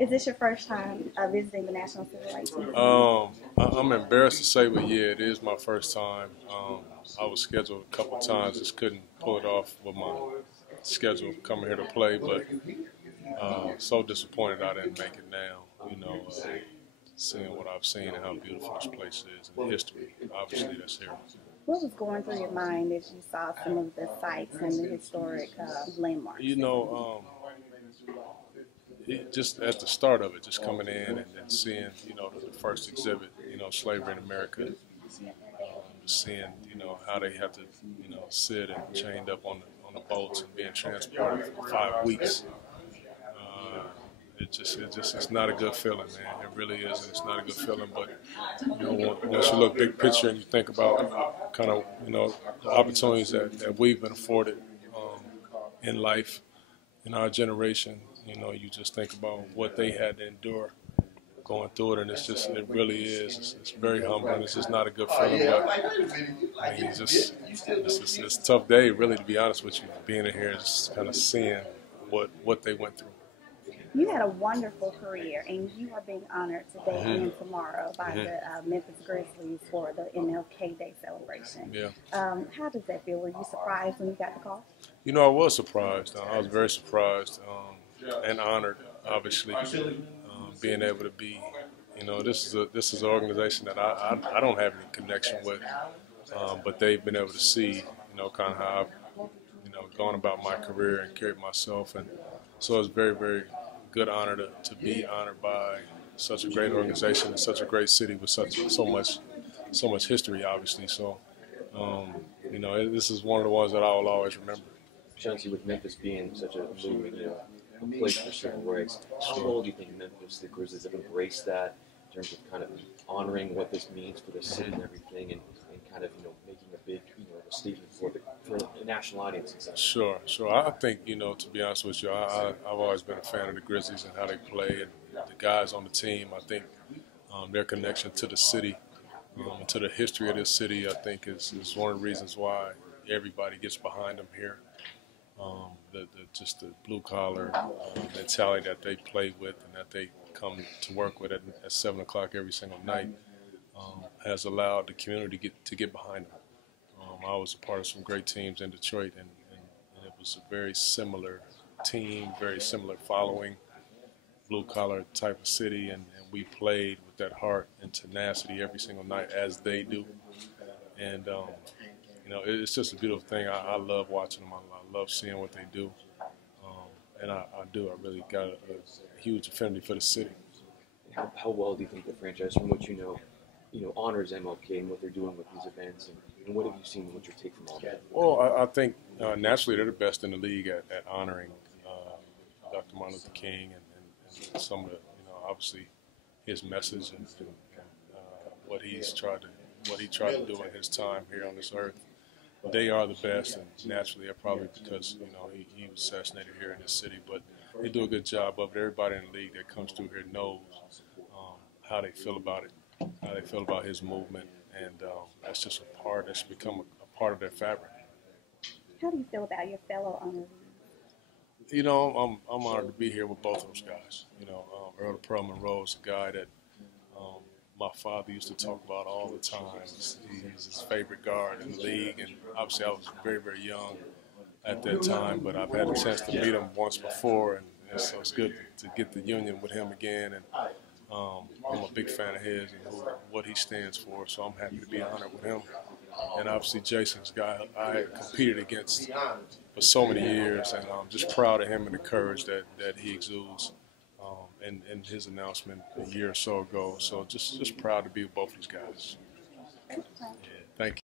Is this your first time visiting the National Civil Rights Museum? I'm embarrassed to say, but yeah, it is my first time. I was scheduled a couple times, just couldn't pull it off with my schedule coming here to play. But so disappointed I didn't make it now. Seeing what I've seen and how beautiful this place is and the history, obviously, that's here. What was going through your mind as you saw some of the sites and the historic landmarks? Just at the start of it, just coming in and seeing, the first exhibit, slavery in America, seeing, how they have to, sit and chained up on the boats and being transported for 5 weeks. It's not a good feeling, man. It really is, and it's not a good feeling. But once you look big picture and you think about kind of the opportunities that we've been afforded in life, in our generation, you just think about what they had to endure going through it, and it really is. It's very humbling. It's just not a good feeling, but I mean, it's a tough day, really, to be honest with you. Being in here, just kind of seeing what they went through. You had a wonderful career, and you are being honored today and tomorrow by the Memphis Grizzlies for the MLK Day celebration. Yeah. How does that feel? Were you surprised when you got the call? I was surprised. I was very surprised and honored, obviously, being able to be. This is an organization that I don't have any connection with, but they've been able to see, kind of how I've, gone about my career and carried myself, and so it's very, very good honor to be honored by such a great organization in such a great city with so much history, obviously. So, this is one of the ones that I will always remember. Chauncey, with Memphis being such a movement, a place for civil rights, how well do you think Memphis, the Grizzlies, have embraced that in terms of kind of honoring what this means for the city and everything, and kind of making a big a statement for the national audience? Sure. I think to be honest with you, I've always been a fan of the Grizzlies and how they play, and the guys on the team. I think their connection to the city, to the history of this city, I think is one of the reasons why everybody gets behind them here. Just the blue collar mentality that they play with and that they come to work with at 7 o'clock every single night has allowed the community to get behind them. I was a part of some great teams in Detroit, and it was a very similar team, very similar following, blue collar type of city, and we played with that heart and tenacity every single night as they do. And it's just a beautiful thing. I love watching them. I love seeing what they do. And I really got a huge affinity for the city. How well do you think the franchise, from what honors MLK and what they're doing with these events, and what have you seen? What's your take from all that? Well, I think naturally they're the best in the league at honoring Dr. Martin Luther King and some of the, obviously his message and what he tried to do in his time here on this earth. They are the best, and naturally, probably because he was assassinated here in this city. But they do a good job of it. Everybody in the league that comes through here knows how they feel about it, how they feel about his movement, and that's just a part that's become a part of their fabric. How do you feel about your fellow honorees? I'm honored to be here with both of those guys. Earl Perlman Rose, a guy that my father used to talk about all the time. He's his favorite guard in the league, and obviously I was very, very young at that time, but I've had a chance to meet him once before, and so it's good to get the union with him again. And I'm a big fan of his and what he stands for, so I'm happy to be honored with him. And obviously Jason's a guy I had competed against for so many years, and I'm just proud of him and the courage that he exudes. In his announcement a year or so ago. So just proud to be with both these guys. Yeah, thank you.